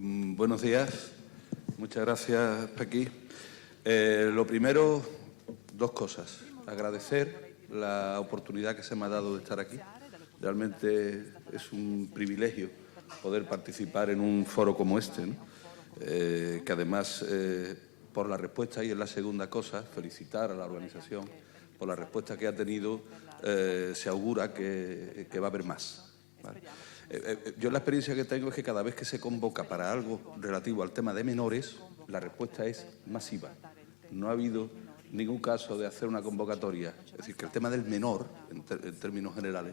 Buenos días. Muchas gracias, Paqui. Lo primero, dos cosas. Agradecer la oportunidad que se me ha dado de estar aquí. Realmente es un privilegio poder participar en un foro como este, ¿no? Que además, por la respuesta, y es la segunda cosa, felicitar a la organización por la respuesta que ha tenido, se augura que va a haber más, ¿vale? Yo la experiencia que tengo es que cada vez que se convoca para algo relativo al tema de menores, la respuesta es masiva. No ha habido ningún caso de hacer una convocatoria. Es decir, que el tema del menor, en términos generales,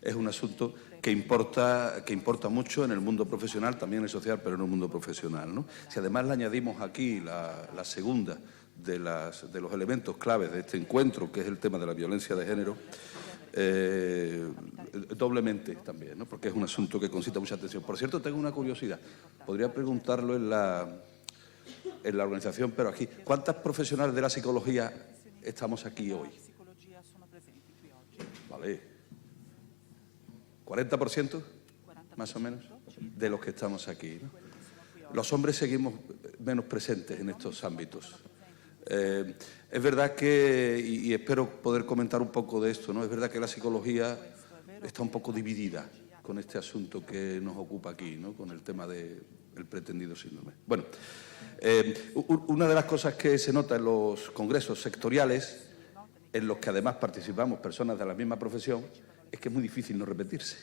es un asunto que importa mucho en el mundo profesional, también en el social, pero en el mundo profesional, ¿no? Si además le añadimos aquí la segunda de los elementos claves de este encuentro, que es el tema de la violencia de género, doblemente también, ¿no? Porque es un asunto que concita mucha atención. Por cierto, tengo una curiosidad. Podría preguntarlo en la organización, pero aquí, ¿cuántas profesionales de la psicología estamos aquí hoy? Vale. ¿40%? Más o menos, de los que estamos aquí, ¿no? Los hombres seguimos menos presentes en estos ámbitos. Es verdad que, y espero poder comentar un poco de esto, ¿no? Es verdad que la psicología está un poco dividida con este asunto que nos ocupa aquí, ¿no? Con el tema del pretendido síndrome. Bueno, una de las cosas que se nota en los congresos sectoriales, en los que además participamos personas de la misma profesión, es que es muy difícil no repetirse.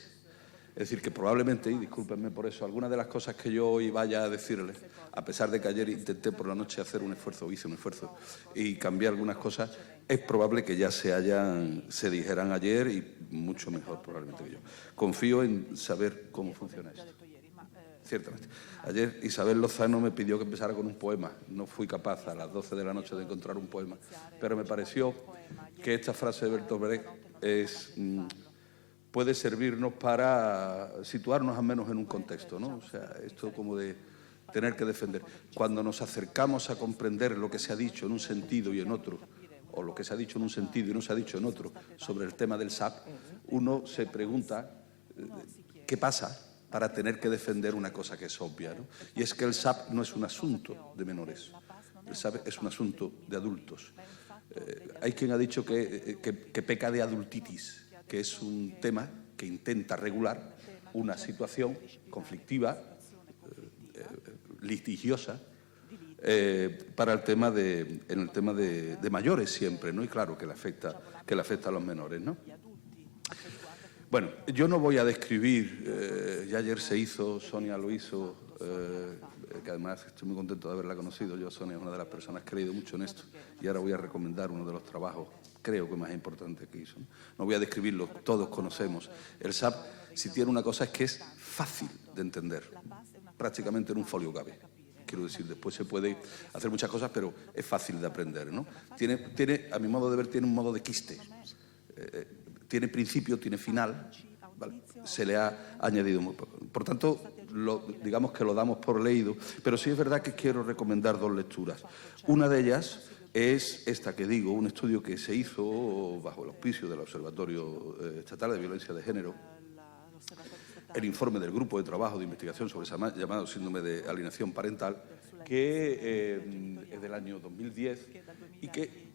Es decir, que probablemente, y discúlpenme por eso, algunas de las cosas que yo hoy vaya a decirles, a pesar de que ayer intenté por la noche hacer un esfuerzo, hice un esfuerzo, y cambié algunas cosas, es probable que ya se dijeran ayer y mucho mejor probablemente que yo. Confío en saber cómo funciona esto. Ciertamente. Ayer Isabel Lozano me pidió que empezara con un poema. No fui capaz a las 12 de la noche de encontrar un poema, pero me pareció que esta frase de Bertolt Brecht puede servirnos para situarnos al menos en un contexto, ¿no? O sea, esto como de tener que defender. Cuando nos acercamos a comprender lo que se ha dicho en un sentido y en otro, o lo que se ha dicho en un sentido y no se ha dicho en otro, sobre el tema del SAP, uno se pregunta qué pasa para tener que defender una cosa que es obvia, ¿no? Y es que el SAP no es un asunto de menores, el SAP es un asunto de adultos. Hay quien ha dicho que peca de adultitis, que es un tema que intenta regular una situación conflictiva, litigiosa, para en el tema de mayores siempre, ¿no? Y claro, que le afecta a los menores, ¿no? Bueno, yo no voy a describir, ya ayer se hizo, Sonia lo hizo, que además estoy muy contento de haberla conocido. Yo, Sonia, es una de las personas que he leído mucho en esto, y ahora voy a recomendar uno de los trabajos, creo que más importante que hizo, ¿no? No voy a describirlo, todos conocemos. El SAP, si tiene una cosa, es que es fácil de entender, prácticamente en un folio cabe. Quiero decir, después se puede hacer muchas cosas, pero es fácil de aprender, ¿no? Tiene, a mi modo de ver, tiene un modo de quiste. Tiene principio, tiene final, ¿vale? Se le ha añadido muy poco. Por tanto, digamos que lo damos por leído, pero sí es verdad que quiero recomendar dos lecturas. Una de ellas es esta que digo, un estudio que se hizo bajo el auspicio del Observatorio Estatal de Violencia de Género, el informe del Grupo de Trabajo de Investigación sobre el llamado síndrome de alienación parental, que es del año 2010 y que,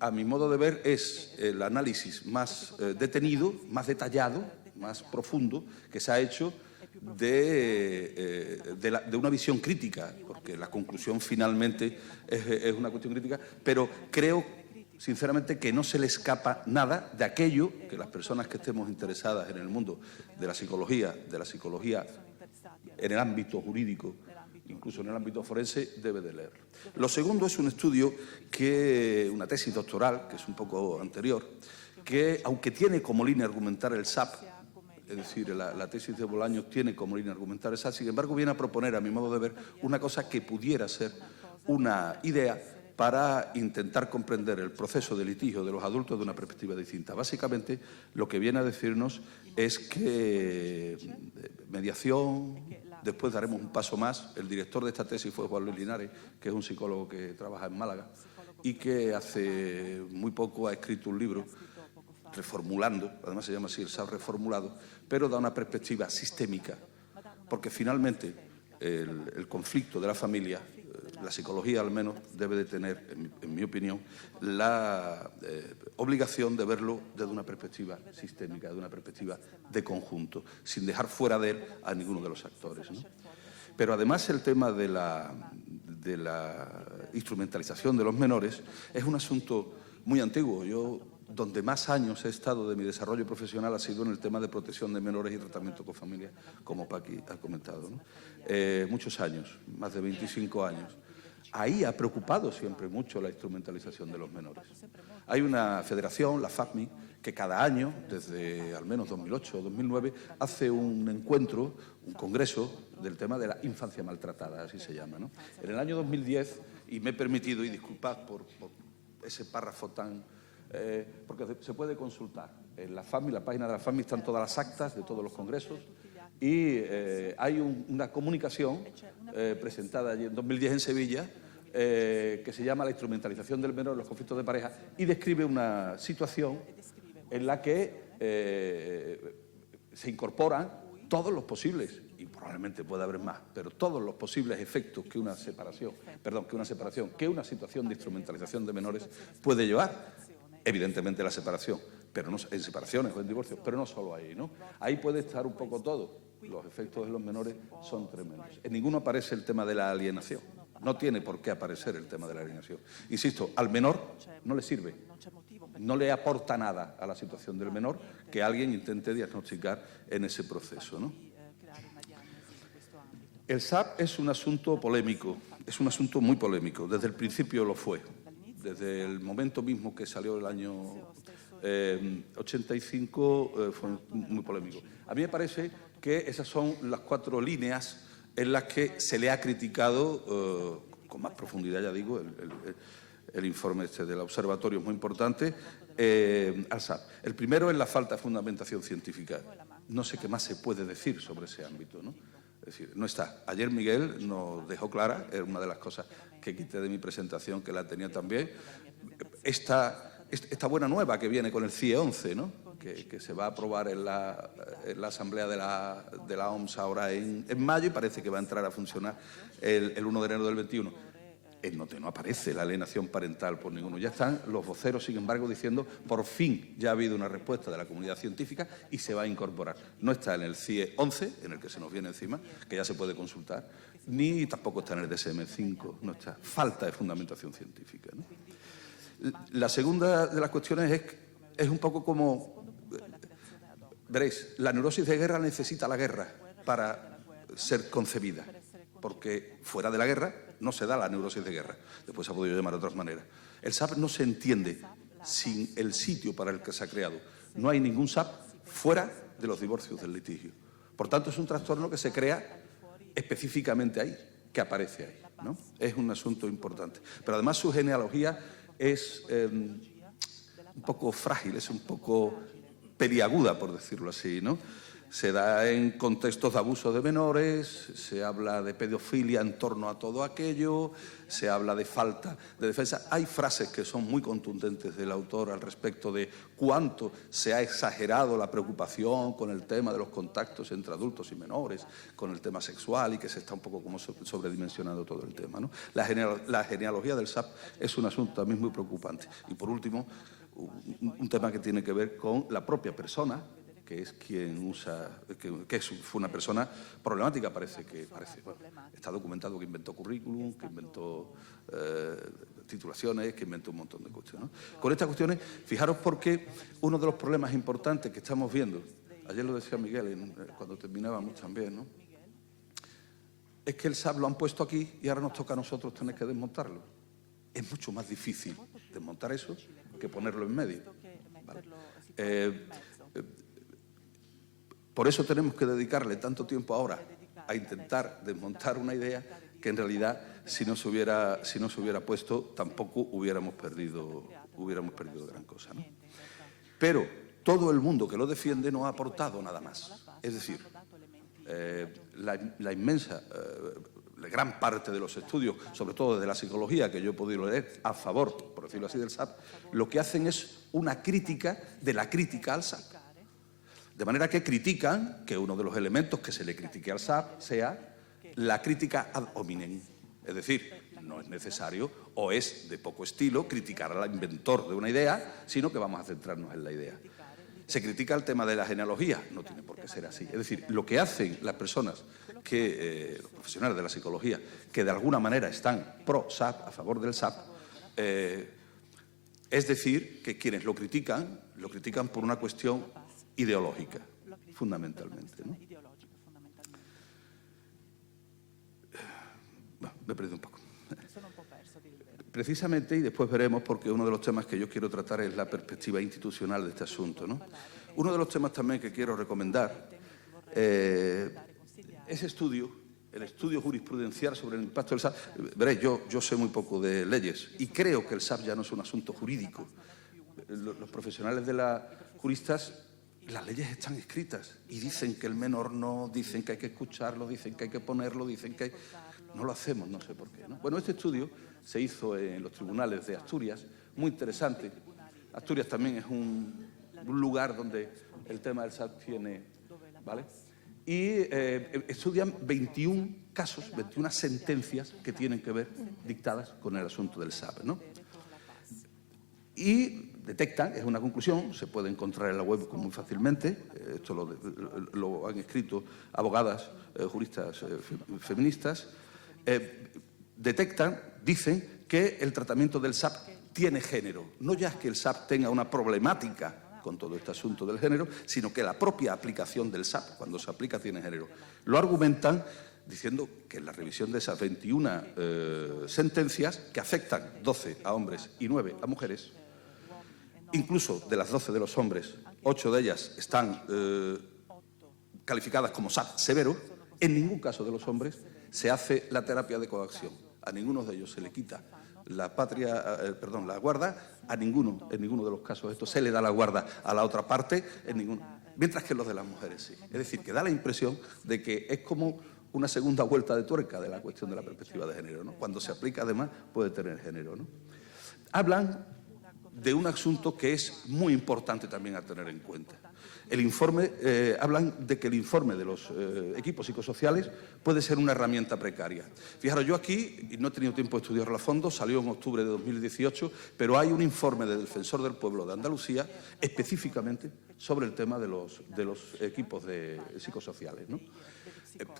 a mi modo de ver, es el análisis más detenido, más detallado, más profundo que se ha hecho de una visión crítica, porque la conclusión finalmente es una cuestión crítica, pero creo sinceramente que no se le escapa nada de aquello que las personas que estemos interesadas en el mundo de la psicología en el ámbito jurídico, incluso en el ámbito forense, debe de leer. Lo segundo es un estudio, una tesis doctoral, que es un poco anterior, que, aunque tiene como línea argumentar el SAP, es decir, la tesis de Bolaños tiene como línea argumentar el SAP, sin embargo viene a proponer, a mi modo de ver, una cosa que pudiera ser una idea para intentar comprender el proceso de litigio de los adultos de una perspectiva distinta. Básicamente, lo que viene a decirnos es que mediación, después daremos un paso más. El director de esta tesis fue Juan Luis Linares, que es un psicólogo que trabaja en Málaga y que hace muy poco ha escrito un libro reformulando, además se llama así, el SAP reformulado, pero da una perspectiva sistémica, porque finalmente el conflicto de la familia, la psicología al menos debe de tener, en mi opinión, la obligación de verlo desde una perspectiva sistémica, de una perspectiva de conjunto, sin dejar fuera de él a ninguno de los actores, ¿no? Pero además el tema de la instrumentalización de los menores es un asunto muy antiguo. Yo, donde más años he estado de mi desarrollo profesional ha sido en el tema de protección de menores y tratamiento con familia, como Paqui ha comentado, ¿no? Muchos años, más de 25 años. Ahí ha preocupado siempre mucho la instrumentalización de los menores. Hay una federación, la FAPMI, que cada año, desde al menos 2008 o 2009, hace un encuentro, un congreso del tema de la infancia maltratada, así se llama, ¿no? En el año 2010, y me he permitido, y disculpad por ese párrafo tan... porque se puede consultar. En la FAPMI, la página de la FAPMI, están todas las actas de todos los congresos y hay una comunicación presentada allí en 2010 en Sevilla que se llama La instrumentalización del menor en los conflictos de pareja y describe una situación en la que se incorporan todos los posibles, y probablemente pueda haber más, pero todos los posibles efectos que una situación de instrumentalización de menores puede llevar. Evidentemente la separación, pero no en separaciones o en divorcios, pero no solo ahí, ¿no? Ahí puede estar un poco todo. Los efectos de los menores son tremendos. En ninguno aparece el tema de la alienación. No tiene por qué aparecer el tema de la alienación. Insisto, al menor no le sirve, no le aporta nada a la situación del menor que alguien intente diagnosticar en ese proceso, ¿no? El SAP es un asunto polémico, es un asunto muy polémico. Desde el principio lo fue. Desde el momento mismo que salió el año 85 fue muy polémico. A mí me parece que esas son las 4 líneas en las que se le ha criticado con más profundidad, ya digo, el informe este del observatorio es muy importante, al SAP. El primero es la falta de fundamentación científica. No sé qué más se puede decir sobre ese ámbito, ¿no? Es decir, no está. Ayer Miguel nos dejó clara, era una de las cosas que quité de mi presentación, que la tenía también, esta buena nueva que viene con el CIE 11, ¿no? Que se va a aprobar en la Asamblea de la OMS ahora en mayo y parece que va a entrar a funcionar el 1 de enero del 21. No aparece la alienación parental por ninguno. Ya están los voceros, sin embargo, diciendo por fin ya ha habido una respuesta de la comunidad científica y se va a incorporar. No está en el CIE 11, en el que se nos viene encima, que ya se puede consultar, ni tampoco está en el DSM-5, no está. Falta de fundamentación científica, ¿no? La segunda de las cuestiones es un poco como... Veréis, la neurosis de guerra necesita la guerra para ser concebida, porque fuera de la guerra no se da la neurosis de guerra. Después se ha podido llamar de otras maneras. El SAP no se entiende sin el sitio para el que se ha creado. No hay ningún SAP fuera de los divorcios del litigio. Por tanto, es un trastorno que se crea específicamente ahí, que aparece ahí, ¿no? Es un asunto importante. Pero además su genealogía es un poco frágil, es un poco peliaguda, por decirlo así, ¿no? Se da en contextos de abuso de menores, se habla de pedofilia en torno a todo aquello, se habla de falta de defensa. Hay frases que son muy contundentes del autor al respecto de cuánto se ha exagerado la preocupación con el tema de los contactos entre adultos y menores, con el tema sexual y que se está un poco como sobredimensionando todo el tema, ¿no? La genealogía del SAP es un asunto también muy preocupante. Y por último, un tema que tiene que ver con la propia persona, que es quien usa, fue una persona problemática, parece, bueno, está documentado que inventó currículum, que inventó titulaciones, que inventó un montón de cuestiones, ¿no? Con estas cuestiones, fijaros porque uno de los problemas importantes que estamos viendo, ayer lo decía Miguel cuando terminábamos también, ¿no? Es que el SAP lo han puesto aquí y ahora nos toca a nosotros tener que desmontarlo. Es mucho más difícil desmontar eso que ponerlo en medio. ¿Vale? Por eso tenemos que dedicarle tanto tiempo ahora a intentar desmontar una idea que en realidad si no se hubiera puesto tampoco hubiéramos perdido gran cosa, ¿no? Pero todo el mundo que lo defiende no ha aportado nada más. Es decir, la inmensa, la gran parte de los estudios, sobre todo de la psicología que yo he podido leer a favor, por decirlo así, del SAP, lo que hacen es una crítica de la crítica al SAP. De manera que critican que uno de los elementos que se le critique al SAP sea la crítica ad hominem. Es decir, no es necesario o es de poco estilo criticar al inventor de una idea, sino que vamos a centrarnos en la idea. Se critica el tema de la genealogía, no tiene por qué ser así. Es decir, lo que hacen las personas, los profesionales de la psicología, que de alguna manera están pro SAP, a favor del SAP, es decir, que quienes lo critican por una cuestión ideológica, fundamentalmente, ¿no? Bueno, me he perdido un poco. Precisamente, y después veremos, porque uno de los temas que yo quiero tratar es la perspectiva institucional de este asunto, ¿no? Uno de los temas también que quiero recomendar es el estudio jurisprudencial sobre el impacto del SAP. Veréis, yo sé muy poco de leyes y creo que el SAP ya no es un asunto jurídico. Los profesionales de los juristas, las leyes están escritas y dicen que el menor no, dicen que hay que escucharlo, dicen que hay que ponerlo, dicen que no lo hacemos, no sé por qué, ¿no? Bueno, este estudio se hizo en los tribunales de Asturias, muy interesante. Asturias también es un lugar donde el tema del SAP tiene, ¿vale? Y estudian 21 casos, 21 sentencias que tienen que ver dictadas con el asunto del SAP, ¿no? Y detectan, es una conclusión, se puede encontrar en la web muy fácilmente, esto lo han escrito abogadas, juristas feministas, dicen que el tratamiento del SAP tiene género. No ya es que el SAP tenga una problemática con todo este asunto del género, sino que la propia aplicación del SAP, cuando se aplica, tiene género. Lo argumentan diciendo que en la revisión de esas 21 sentencias, que afectan 12 a hombres y 9 a mujeres, incluso de las 12 de los hombres, 8 de ellas están calificadas como SAP severo, en ningún caso de los hombres se hace la terapia de coacción. A ninguno de ellos se le quita la guarda, en ninguno de los casos esto se le da la guarda a la otra parte, mientras que los de las mujeres sí. Es decir, que da la impresión de que es como una segunda vuelta de tuerca de la cuestión de la perspectiva de género, ¿no? Cuando se aplica, además, puede tener género, ¿no? Hablan de un asunto que es muy importante también a tener en cuenta. El informe, hablan de que el informe de los equipos psicosociales puede ser una herramienta precaria. Fijaros, yo aquí, y no he tenido tiempo de estudiarlo a fondo, salió en octubre de 2018, pero hay un informe del Defensor del Pueblo de Andalucía específicamente sobre el tema de los equipos psicosociales, ¿no?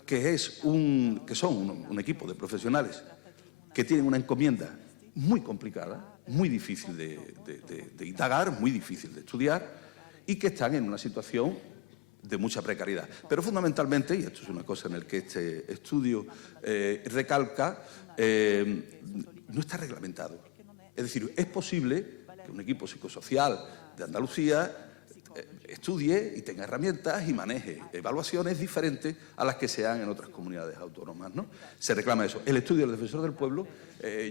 Que son un equipo de profesionales que tienen una encomienda muy complicada, muy difícil de indagar, muy difícil de estudiar, y que están en una situación de mucha precariedad. Pero fundamentalmente, y esto es una cosa en la que este estudio recalca, no está reglamentado. Es decir, es posible que un equipo psicosocial de Andalucía estudie y tenga herramientas y maneje evaluaciones diferentes a las que se dan en otras comunidades autónomas, ¿no? Se reclama eso. El estudio del Defensor del Pueblo,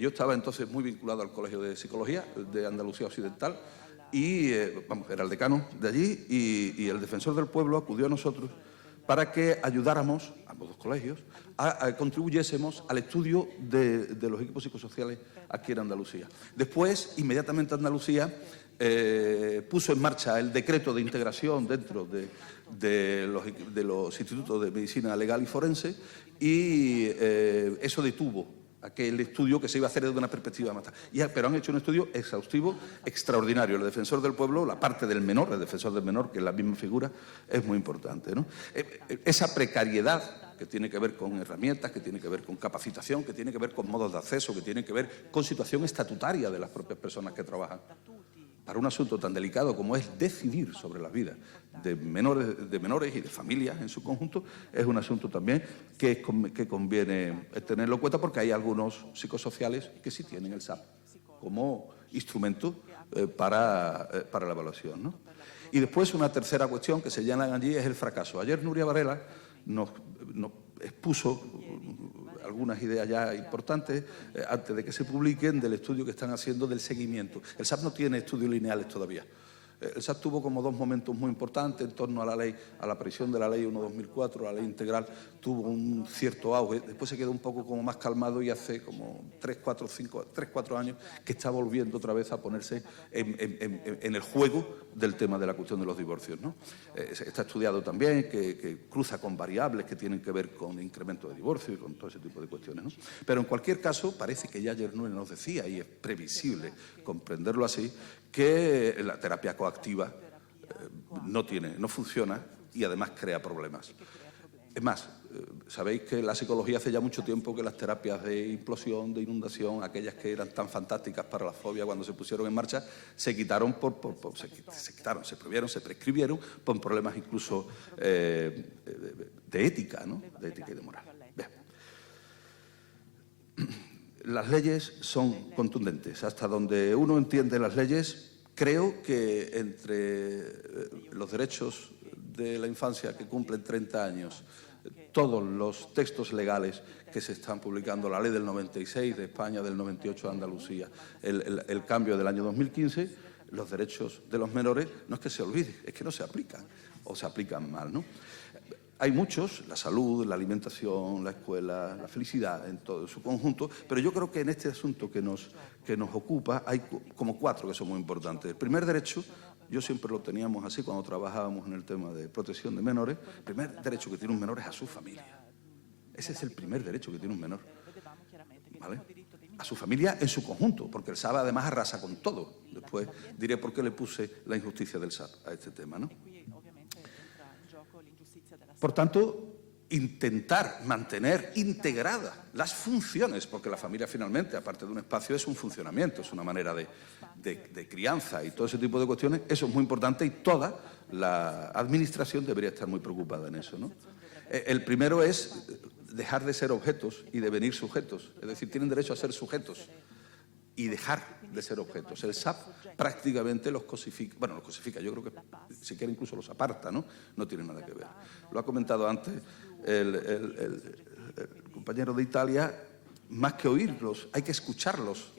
yo estaba entonces muy vinculado al Colegio de Psicología de Andalucía Occidental, y era el decano de allí, y el Defensor del Pueblo acudió a nosotros para que ayudáramos, ambos dos colegios, a contribuyésemos al estudio de los equipos psicosociales aquí en Andalucía. Después, inmediatamente Andalucía puso en marcha el decreto de integración dentro de los institutos de medicina legal y forense, y eso detuvo aquel estudio que se iba a hacer desde una perspectiva más. Pero han hecho un estudio exhaustivo, extraordinario. El Defensor del Pueblo, la parte del menor, el defensor del menor, que es la misma figura, es muy importante, ¿no? Esa precariedad que tiene que ver con herramientas, que tiene que ver con capacitación, que tiene que ver con modos de acceso, que tiene que ver con situación estatutaria de las propias personas que trabajan, para un asunto tan delicado como es decidir sobre la vida de menores y de familias en su conjunto, es un asunto también que conviene tenerlo en cuenta, porque hay algunos psicosociales que sí tienen el SAP como instrumento para la evaluación, ¿no? Y después una tercera cuestión que se llama allí es el fracaso. Ayer Nuria Varela nos expuso algunas ideas ya importantes antes de que se publiquen del estudio que están haciendo del seguimiento. El SAP no tiene estudios lineales todavía. El SAP tuvo como dos momentos muy importantes en torno a la ley, a la aparición de la ley 1/2004, la ley integral, tuvo un cierto auge, después se quedó un poco como más calmado y hace como 3, 4 años que está volviendo otra vez a ponerse en el juego del tema de la cuestión de los divorcios, ¿no? Está estudiado también que cruza con variables que tienen que ver con incremento de divorcio y con todo ese tipo de cuestiones, ¿no? Pero en cualquier caso parece que ya ayer nos decía, y es previsible comprenderlo así, que la terapia coactiva no funciona y además crea problemas. Es más, sabéis que la psicología hace ya mucho tiempo que las terapias de implosión, de inundación, aquellas que eran tan fantásticas para la fobia cuando se pusieron en marcha, se quitaron se prohibieron, se prescribieron por problemas incluso de ética, ¿no? De ética y de moral. Bien. Las leyes son contundentes. Hasta donde uno entiende las leyes, creo que entre los derechos de la infancia que cumplen 30 años, todos los textos legales que se están publicando, la ley del 96 de España, del 98 de Andalucía, el cambio del año 2015, los derechos de los menores no es que se olviden, es que no se aplican o se aplican mal, ¿no? Hay muchos, la salud, la alimentación, la escuela, la felicidad en todo su conjunto, pero yo creo que en este asunto que nos ocupa hay como 4 que son muy importantes. El primer derecho, yo siempre lo teníamos así cuando trabajábamos en el tema de protección de menores, el primer derecho que tiene un menor es a su familia. Ese es el primer derecho que tiene un menor, ¿vale? A su familia en su conjunto, porque el SAP además arrasa con todo. Después diré por qué le puse la injusticia del SAP a este tema, ¿no? Por tanto, intentar mantener integradas las funciones, porque la familia finalmente, aparte de un espacio, es un funcionamiento, es una manera de crianza y todo ese tipo de cuestiones, eso es muy importante y toda la administración debería estar muy preocupada en eso, ¿no? El primero es dejar de ser objetos y devenir sujetos, es decir, tienen derecho a ser sujetos y dejar de ser objetos. El SAP prácticamente los cosifica, bueno, los cosifica, yo creo que si quiere incluso los aparta, ¿no? No tiene nada que ver. Lo ha comentado antes el compañero de Italia, más que oírlos, hay que escucharlos,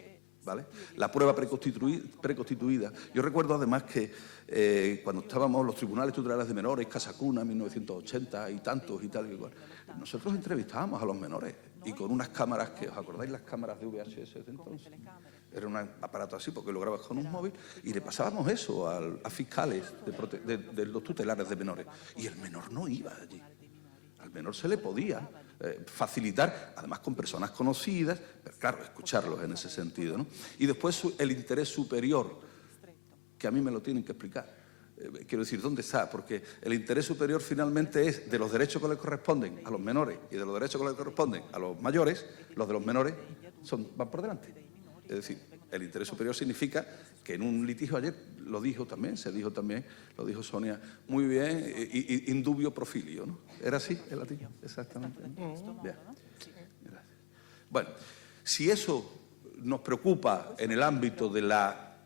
¿vale? La prueba preconstituida. Yo recuerdo además que cuando estábamos los tribunales tutelares de menores, Casa Cuna, 1980 y tantos y tal y igual, nosotros entrevistábamos a los menores y con unas cámaras que, ¿os acordáis las cámaras de VHS de entonces? Era un aparato así porque lo grabas con un móvil y le pasábamos eso a fiscales de los tutelares de menores y el menor no iba allí. Al menor se le podía facilitar, además con personas conocidas, pero claro, escucharlos en ese sentido, ¿no? Y después el interés superior, que a mí me lo tienen que explicar. Quiero decir, ¿dónde está? Porque el interés superior finalmente es de los derechos que le corresponden a los menores y de los derechos que le corresponden a los mayores, los de los menores van por delante. Es decir, el interés superior significa que en un litigio ayer lo dijo también Sonia, muy bien, indubio profilio, ¿no? ¿Era así el latín? Exactamente. Bien. Bueno, si eso nos preocupa en el ámbito de la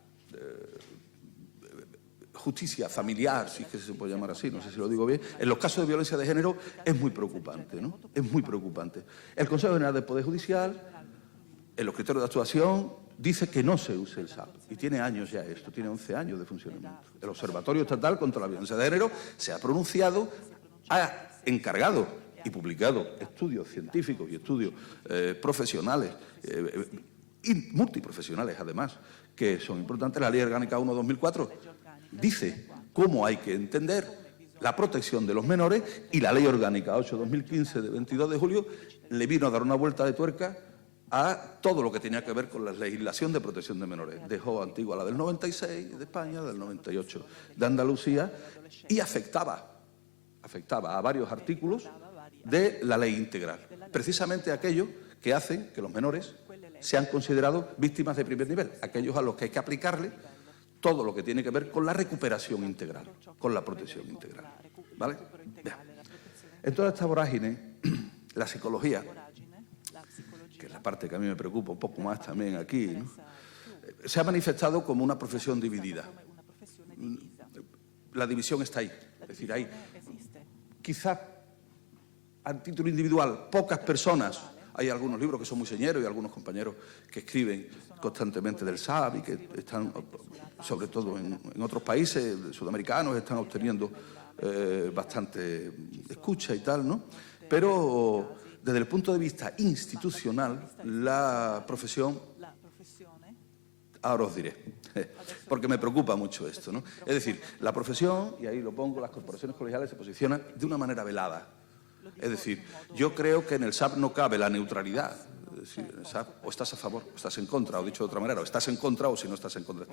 justicia familiar, si es que se puede llamar así, no sé si lo digo bien, en los casos de violencia de género es muy preocupante, ¿no? Es muy preocupante. El Consejo General del Poder Judicial, en los criterios de actuación, dice que no se use el SAP. Y tiene años ya esto, tiene 11 años de funcionamiento. El Observatorio Estatal contra la Violencia de Género se ha pronunciado, ha encargado y publicado estudios científicos y estudios profesionales y multiprofesionales, además, que son importantes. La Ley Orgánica 1/2004 dice cómo hay que entender la protección de los menores y la Ley Orgánica 8/2015 de 22 de julio le vino a dar una vuelta de tuerca a todo lo que tenía que ver con la legislación de protección de menores. Dejó antigua la del 96 de España, del 98 de Andalucía y afectaba a varios artículos de la ley integral. Precisamente aquellos que hacen que los menores sean considerados víctimas de primer nivel, aquellos a los que hay que aplicarle todo lo que tiene que ver con la recuperación integral, con la protección integral, ¿vale? Bien. En toda esta vorágine, la psicología, que es la parte que a mí me preocupa un poco más también aquí, ¿no?, se ha manifestado como una profesión dividida. La división está ahí, es decir, hay quizá a título individual pocas personas. Hay algunos libros que son muy señeros y algunos compañeros que escriben constantemente del SAP y que están, sobre todo en otros países sudamericanos, están obteniendo bastante escucha y tal, ¿no? Pero desde el punto de vista institucional, la profesión, ahora os diré, porque me preocupa mucho esto, ¿no? Es decir, la profesión, y ahí lo pongo, las corporaciones colegiales se posicionan de una manera velada. Es decir, yo creo que en el SAP no cabe la neutralidad. Es decir, en el SAP o estás a favor o estás en contra, o dicho de otra manera, o estás en contra o si no estás en contra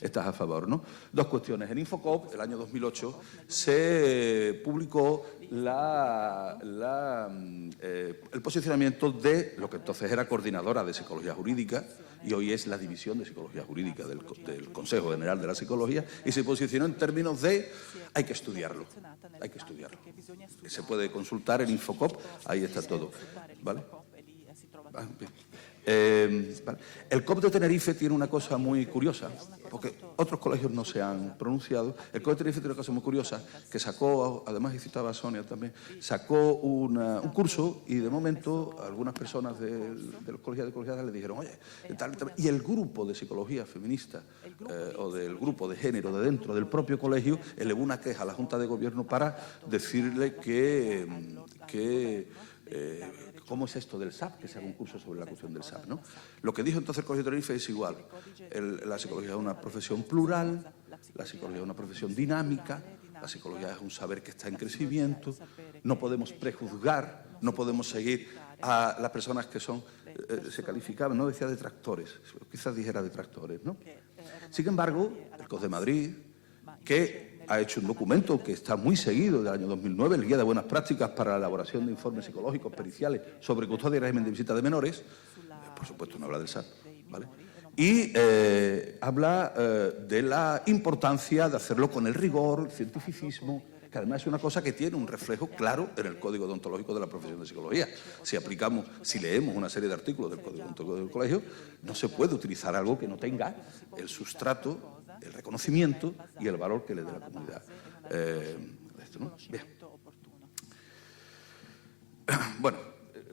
estás a favor, ¿no? Dos cuestiones. En Infocop, el año 2008, se publicó el posicionamiento de lo que entonces era coordinadora de Psicología Jurídica y hoy es la División de Psicología Jurídica del Consejo General de la Psicología, y se posicionó en términos de hay que estudiarlo, hay que estudiarlo. Se puede consultar en Infocop, ahí está todo, ¿vale? Vale. El COP de Tenerife tiene una cosa muy curiosa, porque otros colegios no se han pronunciado. El COP de Tenerife tiene una cosa muy curiosa, que sacó, además y citaba a Sonia también, sacó un curso y de momento algunas personas de los colegios de colegiadas le dijeron, oye, tal, y el grupo de psicología feminista o del grupo de género de dentro del propio colegio elevó una queja a la Junta de Gobierno para decirle ¿cómo es esto del SAP? Que se haga un curso sobre la cuestión del SAP, ¿no? Lo que dijo entonces el Colegio de Tenerife es igual. La psicología es una profesión plural, la psicología es una profesión dinámica, la psicología es un saber que está en crecimiento, no podemos prejuzgar, no podemos seguir a las personas que son, se calificaban, no decía detractores, quizás dijera detractores, ¿no? Sin embargo, el COS de Madrid, que ha hecho un documento que está muy seguido del año 2009, el Guía de Buenas Prácticas para la elaboración de informes psicológicos periciales sobre custodia y régimen de visita de menores, por supuesto no habla del SAP, ¿vale? Y habla de la importancia de hacerlo con el rigor, el cientificismo, que además es una cosa que tiene un reflejo claro en el Código Deontológico de la Profesión de Psicología. Si leemos una serie de artículos del Código Deontológico del Colegio, no se puede utilizar algo que no tenga el sustrato, el reconocimiento y el valor que le dé la comunidad. Esto, ¿no? Bien. Bueno,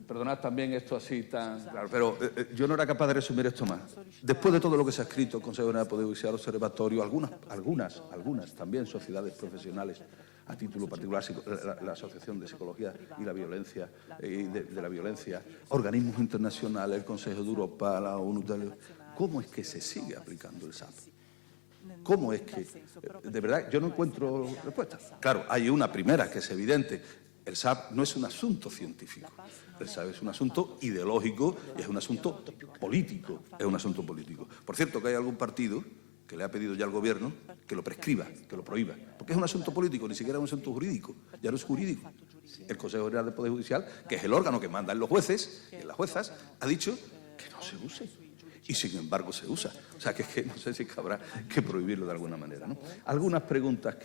perdonad también esto así tan claro, pero yo no era capaz de resumir esto más. Después de todo lo que se ha escrito, el Consejo General del Poder Judicial, Observatorio, algunas también sociedades profesionales a título particular, la Asociación de Psicología y la Violencia, de la Violencia, organismos internacionales, el Consejo de Europa, la ONU, ¿cómo es que se sigue aplicando el SAP? ¿Cómo es que, de verdad, yo no encuentro respuesta? Claro, hay una primera que es evidente. El SAP no es un asunto científico. El SAP es un asunto ideológico y es un asunto político. Es un asunto político. Por cierto, que hay algún partido que le ha pedido ya al Gobierno que lo prescriba, que lo prohíba. Porque es un asunto político, ni siquiera es un asunto jurídico. Ya no es jurídico. El Consejo General del Poder Judicial, que es el órgano que manda en los jueces y en las juezas, ha dicho que no se use. Y sin embargo se usa. O sea, que es que no sé si habrá que prohibirlo de alguna manera, ¿no? Algunas preguntas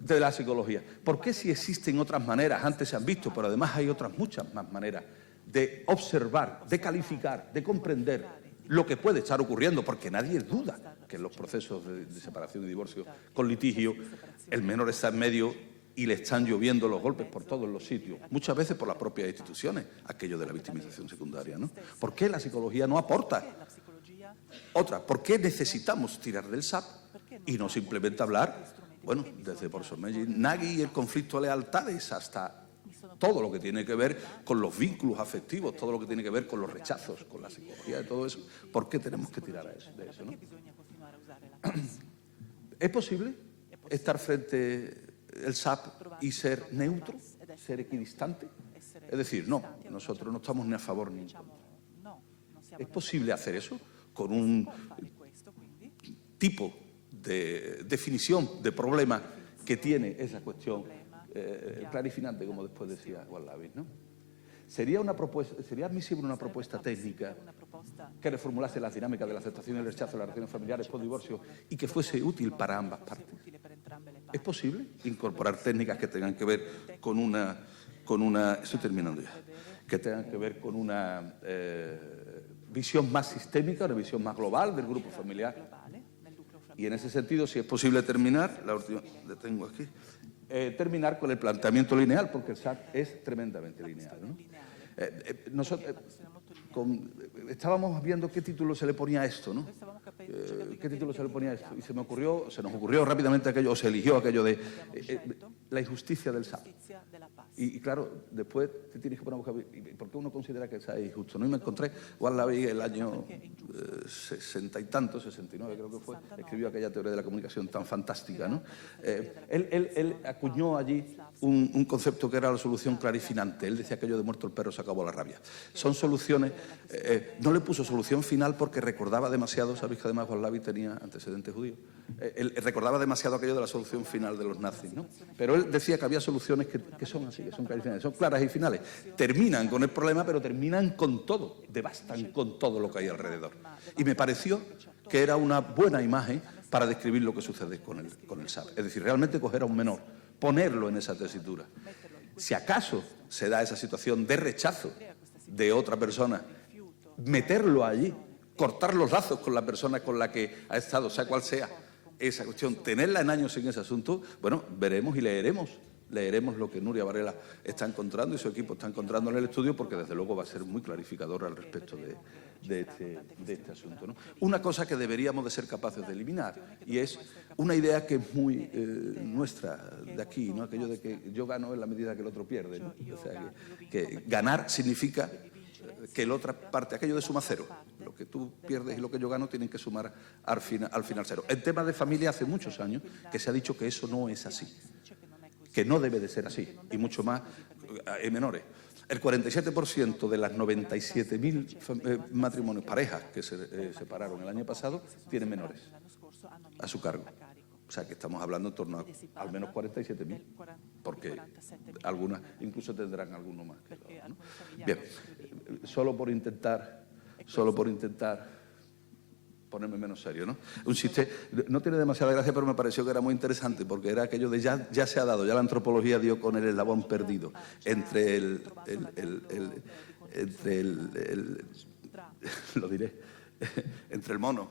de la psicología. ¿Por qué si existen otras maneras, antes se han visto, pero además hay otras muchas más maneras de observar, de calificar, de comprender lo que puede estar ocurriendo? Porque nadie duda que en los procesos de separación y divorcio con litigio el menor está en medio y le están lloviendo los golpes por todos los sitios, muchas veces por las propias instituciones, aquello de la victimización secundaria, ¿no? ¿Por qué la psicología no aporta? Otra, ¿por qué necesitamos tirar del SAP y no simplemente hablar, bueno, desde por Nagui y el conflicto de lealtades hasta todo lo que tiene que ver con los vínculos afectivos, todo lo que tiene que ver con los rechazos, con la psicología de todo eso? ¿Por qué tenemos que tirar de eso, ¿no? ¿Es posible estar frente el SAP y ser neutro, ser equidistante? Es decir, no, nosotros no estamos ni a favor ni en contra. ¿Es posible hacer eso con un tipo de definición de problema que tiene esa cuestión clarificante, como después decía Wallabies, ¿no? ¿Sería admisible una propuesta técnica que reformulase las dinámicas de la aceptación y el rechazo de las relaciones familiares por divorcio y que fuese útil para ambas partes? ¿Es posible incorporar técnicas que tengan que ver con una estoy terminando ya, que tengan que ver con una visión más sistémica, una visión más global del grupo familiar? Y en ese sentido, si es posible terminar, la última, la tengo aquí, terminar con el planteamiento lineal, porque el SAP es tremendamente lineal, ¿no? Nosotros estábamos viendo qué título se le ponía a esto, ¿no? ¿Qué título se le ponía a esto? Y se nos ocurrió rápidamente aquello, o se eligió aquello de la injusticia del SAP. Y claro, después te tienes que poner a buscar, ¿por qué uno considera que sea injusto? ¿No? Y me encontré, Juan Lavie, el año 60 y tanto, 69 creo que fue, escribió aquella teoría de la comunicación tan fantástica, ¿no? Él acuñó allí un concepto que era la solución clarifinante. Él decía aquello de muerto el perro se acabó la rabia. Son soluciones, no le puso solución final porque recordaba demasiado, sabéis que además Juan Lavie tenía antecedentes judíos, él recordaba demasiado aquello de la solución final de los nazis, ¿no? Pero él decía que había soluciones que son así, que son clarifinantes, son claras y finales. Terminan con el problema, pero terminan con todo, devastan con todo lo que hay alrededor. Y me pareció que era una buena imagen para describir lo que sucede con el SAP. Es decir, realmente coger a un menor, ponerlo en esa tesitura. Si acaso se da esa situación de rechazo de otra persona, meterlo allí, cortar los lazos con la persona con la que ha estado, sea cual sea esa cuestión, tenerla en años en ese asunto, bueno, veremos y leeremos lo que Nuria Varela está encontrando y su equipo está encontrando en el estudio, porque desde luego va a ser muy clarificador al respecto de este asunto, ¿no? Una cosa que deberíamos de ser capaces de eliminar, y es una idea que es muy nuestra de aquí, ¿no? Aquello de que yo gano en la medida que el otro pierde, ¿no? O sea, que ganar significa que la otra parte, aquello de suma cero, lo que tú pierdes y lo que yo gano tienen que sumar al final cero. En temas de familia hace muchos años que se ha dicho que eso no es así, que no debe de ser así, y mucho más en menores. El 47% de las 97.000 matrimonios, parejas que se separaron el año pasado, tienen menores a su cargo. O sea, que estamos hablando en torno a al menos 47.000, porque algunas incluso tendrán alguno más que otros, ¿no? Bien, solo por intentar ponerme menos serio, ¿no? Un chiste, no tiene demasiada gracia, pero me pareció que era muy interesante, porque era aquello de ya se ha dado, ya la antropología dio con el eslabón perdido entre lo diré, entre el mono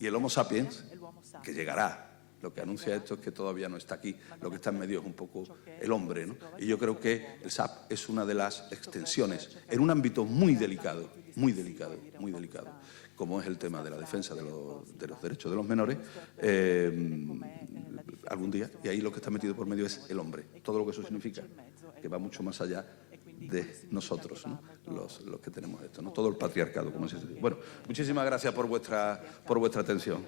y el Homo sapiens, que llegará. Lo que anuncia esto es que todavía no está aquí, lo que está en medio es un poco el hombre, ¿no? Y yo creo que el SAP es una de las extensiones en un ámbito muy delicado, como es el tema de la defensa de los derechos de los menores, algún día, y ahí lo que está metido por medio es el hombre, todo lo que eso significa, que va mucho más allá de nosotros, ¿no? Los que tenemos esto, ¿no? Todo el patriarcado, como se dice. Bueno, muchísimas gracias por vuestra atención.